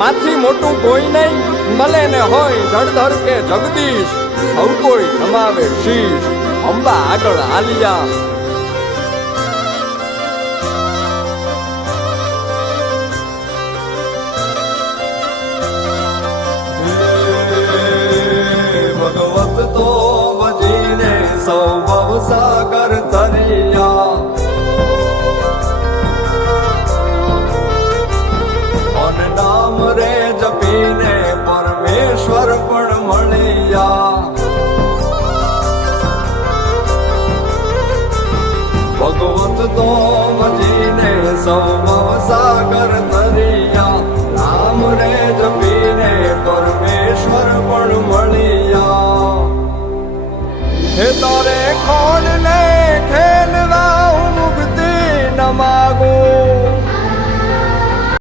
માથી મોટું કોઈ નહીં, ભલે ને હોય જળધર કે જગદીશ, સૌ કોઈ નમાવે શીશ, અંબા આગળ આલિયા. ભગવત તો ભજીને સૌ ભવસાગર તરિયા, નામ રે જપીને પરમેશ્વર પણ મળ્યા. ભગવત તો ભજીને સૌ